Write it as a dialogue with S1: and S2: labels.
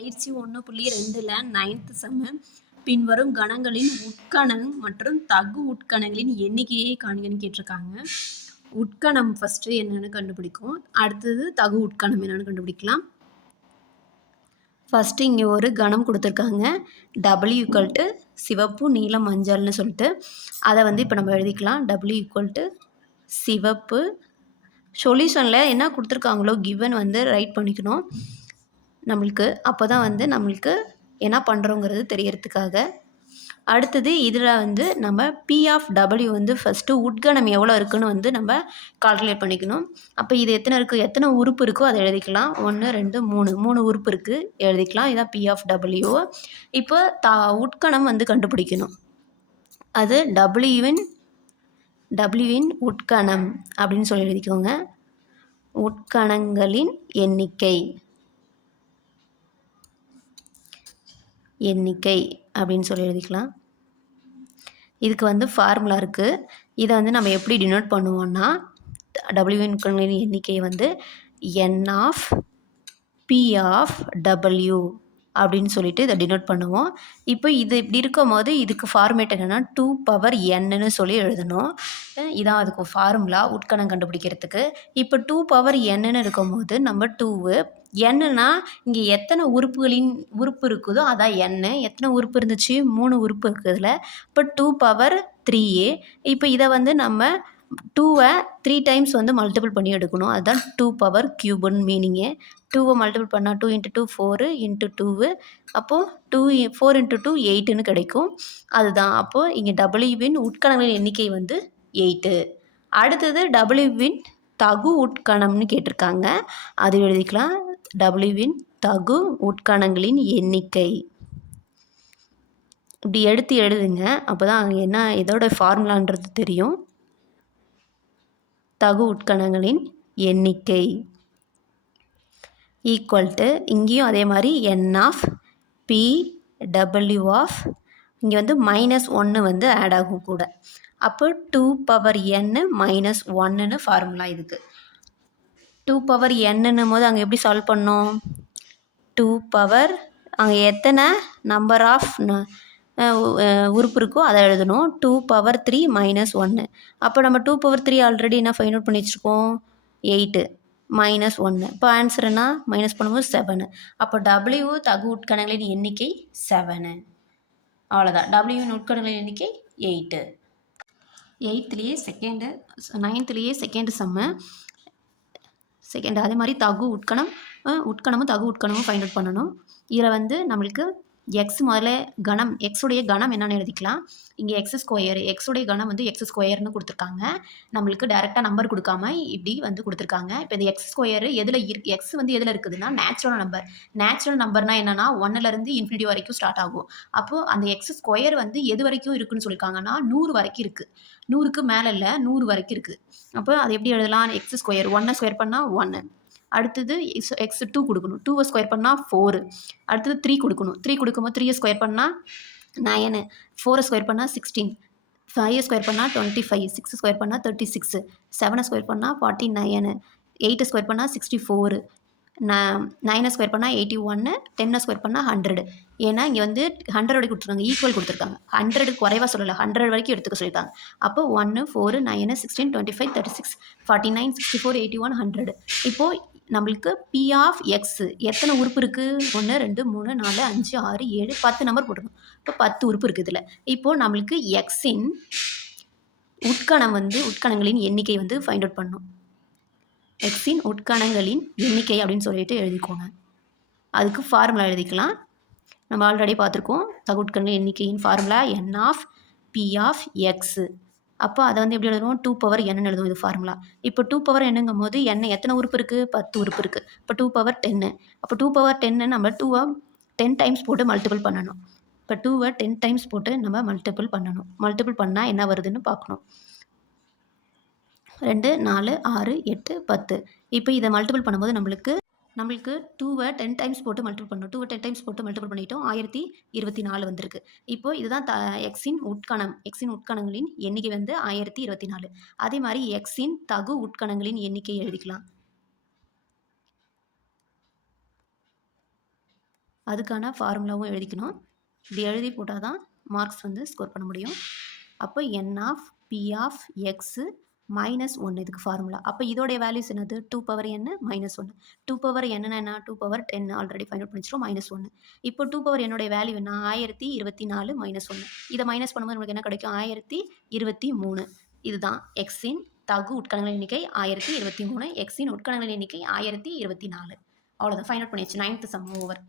S1: பயிற்சி ஒன்று புள்ளி ரெண்டில் நைன்த்து செம்மு பின்வரும் கணங்களின் உட்கணம் மற்றும் தகு உட்கணங்களின் எண்ணிக்கையை காண்கன்னு கேட்டிருக்காங்க. உட்கணம் ஃபஸ்ட்டு என்னென்னு கண்டுபிடிக்கும். அடுத்தது தகு உட்கணம் என்னென்னு கண்டுபிடிக்கலாம். ஃபஸ்ட்டு இங்கே ஒரு கணம் கொடுத்துருக்காங்க. டபிள்யூ ஈக்குவல் டு சிவப்பு நீலம் மஞ்சள்னு சொல்லிட்டு. அதை வந்து இப்போ நம்ம எழுதிக்கலாம். டபிள்யூ ஈக்குவல் டு சிவப்பு. சொல்யூஷனில் என்ன கொடுத்துருக்காங்களோ கிவன் வந்து ரைட் பண்ணிக்கணும். நம்மளுக்கு அப்போ தான் வந்து நம்மளுக்கு என்ன பண்ணுறோங்கிறது தெரியறதுக்காக. அடுத்தது இதில் வந்து நம்ம பி ஆஃப் டபிள்யூ வந்து ஃபஸ்ட்டு உட்கணம் எவ்வளோ இருக்குன்னு வந்து நம்ம கால்குலேட் பண்ணிக்கணும். அப்போ இது எத்தனை இருக்குது எத்தனை உறுப்பு இருக்கோ அதை எழுதிக்கலாம். ஒன்று ரெண்டு மூணு. மூணு உறுப்பு இருக்குது எழுதிக்கலாம். இதான் பி ஆஃப் டபிள்யூ இப்போ தா உட்கணம் வந்து கண்டுபிடிக்கணும். அது டபிள்யூவின் டபிள்யூவின் உட்கணம் அப்படின்னு சொல்லி எழுதிக்கோங்க. உட்கணங்களின் எண்ணிக்கை. எண்ணிக்கை அப்படின்னு சொல்லி எழுதிக்கலாம். இதுக்கு வந்து ஃபார்முலா இருக்குது இதை வந்து நம்ம எப்படி டினோட் பண்ணுவோம்னா டபிள்யூன்களின் எண்ணிக்கை வந்து n of P of W அப்படின்னு சொல்லிட்டு இதை டினோட் பண்ணுவோம். இப்போ இது இப்படி இருக்கும் போது இதுக்கு ஃபார்மேட் என்னென்னா டூ பவர் என்னன்னு சொல்லி எழுதணும். இதான் அதுக்கு ஃபார்முலா உட்கணம் கண்டுபிடிக்கிறதுக்கு. இப்போ டூ பவர் என்னன்னு இருக்கும்போது நம்ம டூவு என்னன்னா இங்கே எத்தனை உறுப்புகளின் உறுப்பு இருக்குதோ அதான் என்ன எத்தனை உறுப்பு இருந்துச்சு? மூணு உறுப்பு இருக்குதுல. இப்போ டூ பவர் த்ரீ இப்போ இதை வந்து நம்ம டூவை த்ரீ டைம்ஸ் வந்து மல்டிபிள் பண்ணி எடுக்கணும். அதுதான் டூ பவர் க்யூபுன்னு மீனிங்கு டூவை மல்டிபிள் பண்ணால் two into two four into two அப்போது டூ ஃபோர் இன்ட்டு டூ எயிட்டுன்னு கிடைக்கும். அதுதான். அப்போது இங்கே டபிள்யூவின் உட்கணங்களின் எண்ணிக்கை வந்து எயிட்டு. அடுத்தது டபிள்யூவின் தகு உட்கணம்னு கேட்டிருக்காங்க. அது எழுதிக்கலாம். டபிள்யூவின் தகு உட்கணங்களின் எண்ணிக்கை. இப்படி எடுத்து எழுதுங்க. அப்போ தான் என்ன இதோட ஃபார்முலான்றது தெரியும். தகு உட்கணங்களின் எண்ணிக்கை. ஈக்குவல் டு இங்கேயும் அதே மாதிரி n of P W of இங்கே வந்து மைனஸ் ஒன்று வந்து ஆட் ஆகும் கூட. அப்போ டூ பவர் என்னு மைனஸ் ஒன்னுன்னு ஃபார்முலா இதுக்கு. டூ பவர் என்னன்னும் போது அங்கே எப்படி சால்வ் பண்ணோம்? டூ பவர் அங்கே எத்தனை நம்பர் ஆஃப் உறுப்பு இருக்கோ அதை எழுதணும். டூ பவர் த்ரீ மைனஸ் ஒன்று அப்போ நம்ம டூ பவர் த்ரீ ஆல்ரெடி என்ன ஃபைன் அவுட் பண்ணி வச்சுருக்கோம்? எயிட்டு மைனஸ் ஒன்று இப்போ ஆன்சர் என்ன? மைனஸ் பண்ணும்போது செவனு அப்போ டபிள்யூ தகு உட்கணங்களின் எண்ணிக்கை செவனு அவ்வளோதான் டபிள்யூவின் உட்கணங்களின் எண்ணிக்கை எயிட்டு எயித்துலேயே செகண்டு நைன்த்துலேயே செகண்டு செம்மு செகண்ட் அதே மாதிரி தகு உட்கணம் உட்கணமும் தகு உட்கணமும் ஃபைண்ட் அவுட் பண்ணணும். இதில் வந்து நம்மளுக்கு எக்ஸ் முதல்ல கணம் எக்ஸுடைய கணம் என்னென்னு எழுதிக்கலாம். இங்கே எக்ஸ் ஸ்கொயர் எக்ஸுடைய கணம் வந்து எக்ஸ் ஸ்கொயர்னு கொடுத்துருக்காங்க. நம்மளுக்கு டேரெக்டாக நம்பர் கொடுக்காம இப்படி வந்து கொடுத்துருக்காங்க. இப்போ இந்த எக்ஸ் ஸ்கொயர் எதில் இரு எக்ஸ் வந்து எதில் இருக்குதுன்னா நேச்சுரல் நம்பர் நேச்சுரல் நம்பர்னா என்னென்னா ஒன்னுலேருந்து இன்ஃபினிட்டி வரைக்கும் ஸ்டார்ட் ஆகும். அப்போது அந்த எக்ஸ் ஸ்கொயர் வந்து எது வரைக்கும் இருக்குன்னு சொல்லியிருக்காங்கன்னா நூறு வரைக்கும் இருக்குது நூறுக்கு மேலே இல்லை நூறு வரைக்கும் இருக்குது அப்போ அது எப்படி எழுதலாம்? எக்ஸ் ஸ்கொயர் ஒன்னை ஸ்கொயர் பண்ணால் ஒன்று அடுத்தது எக்ஸ் எக்ஸ் டூ கொடுக்கணும். டூவை ஸ்கொயர் பண்ணால் ஃபோரு அடுத்தது த்ரீ கொடுக்கணும். த்ரீ கொடுக்கும்போது த்ரீயை ஸ்கொயர் பண்ணால் நயனு ஃபோரை ஸ்கொயர் பண்ணால் சிக்ஸ்டீன் ஃபைவ் ஸ்கொயர் பண்ணால் டுவெண்ட்டி ஃபைவ் சிக்ஸ் ஸ்கொயர் பண்ணால் தேர்ட்டி சிக்ஸு செவனை ஸ்கொயர் பண்ணால் ஃபார்ட்டி நயனு எயிட்டை ஸ்கொயர் பண்ணால் சிக்ஸ்டி ஃபோரு ந நைனை ஸ்கொயர் பண்ணால் எயிட்டி ஒன்று டென்னை ஸ்கொயர் பண்ணால் ஹண்ட்ரடு ஏன்னா இங்கே வந்து ஹண்ட்ரட் கொடுத்துருக்காங்க. ஈக்குவல் கொடுத்துருக்காங்க. ஹண்ட்ரடு குறைவாக சொல்லலை. ஹண்ட்ரட் வரைக்கும் எடுத்துக்க சொல்லியிருக்காங்க. அப்போ ஒன்று four nine sixteen twenty five thirty six forty nine sixty four eighty one hundred இப்போது நம்மளுக்கு பி ஆஃப் எக்ஸு எத்தனை உறுப்பு இருக்குது ஒன்று ரெண்டு மூணு நாலு அஞ்சு ஆறு ஏழு பத்து நம்பர் போட்டுக்கணும் இப்போ பத்து உறுப்பு இருக்குது இதில். இப்போது நம்மளுக்கு எக்ஸின் உட்கணம் வந்து உட்கணங்களின் எண்ணிக்கை வந்து ஃபைண்ட் அவுட் பண்ணும் எக்ஸின் உட்கணங்களின் எண்ணிக்கை அப்படின்னு சொல்லிட்டு எழுதிக்கோங்க. அதுக்கு ஃபார்முலா எழுதிக்கலாம். நம்ம ஆல்ரெடி பார்த்துருக்கோம். தகுட்கண்கள் எண்ணிக்கையின் formula n of P of x அப்போ அதை வந்து எப்படி எழுதுவோம் டூ பவர் என்னன்னு எழுதுவோம் இது ஃபார்முலா இப்போ டூ பவர் என்னங்கும் போது என்ன எத்தனை உறுப்பு இருக்குது பத்து உறுப்பு இருக்குது இப்போ டூ பவர் டென்னு அப்போ டூ பவர் டென்னு நம்ம டூவை டென் டைம்ஸ் போட்டு மல்டிபிள் பண்ணணும். இப்போ டூவை டென் டைம்ஸ் போட்டு நம்ம மல்டிபிள் பண்ணணும். மல்டிபிள் பண்ணால் என்ன வருதுன்னு பார்க்கணும். ரெண்டு நாலு ஆறு எட்டு பத்து. இப்போ இதை மல்டிபிள் பண்ணும்போது நம்மளுக்கு நம்மளுக்கு டூவை டென் டைம்ஸ் போட்டு மல்டிபிள் பண்ணணும் டூவை டென் டைம்ஸ் போட்டு மல்டிபிள் பண்ணிட்டோம். ஆயிரத்தி இருபத்தி நாலு வந்திருக்கு. இப்போ இதுதான் த எக்ஸின் உட்கணம் எக்ஸின் உட்கணங்களின் எண்ணிக்கை வந்து ஆயிரத்தி இருபத்தி நாலு. அதே மாதிரி எக்ஸின் தகு உட்கணங்களின் எண்ணிக்கை எழுதிக்கலாம். அதுக்கான ஃபார்முலாவும் எழுதிக்கணும். இது எழுதி போட்டால் தான் மார்க்ஸ் வந்து ஸ்கோர் பண்ண முடியும். அப்போ n of P of x minus ஒன்று இதுக்கு ஃபார்முலா அப்போ இதோடைய வேல்யூஸ் என்னது? டூ பவர் என்ன மைனஸ் ஒன்று டூ பவர் என்னன்னா என்ன? Two power ten already find பண்ணிச்சிரும் minus ஒன்று இப்போ டூ பவர் என்னுடைய வேல்யூ என்ன? ஆயிரத்தி இருபத்தி நாலு மைனஸ் ஒன்று இதை மைனஸ் பண்ணும்போது நமக்கு என்ன கிடைக்கும்? ஆயிரத்தி இருபத்தி மூணு. இதுதான் எக்ஸின் தகு உட்கணங்களின் எண்ணிக்கை ஆயிரத்தி இருபத்தி மூணு. எக்ஸின் உட்கணங்களின் எண்ணிக்கை ஆயிரத்தி இருபத்தி நாலு. அவ்வளோதான் ஃபைன் அவுட் பண்ணியாச்சு. Ninth sum over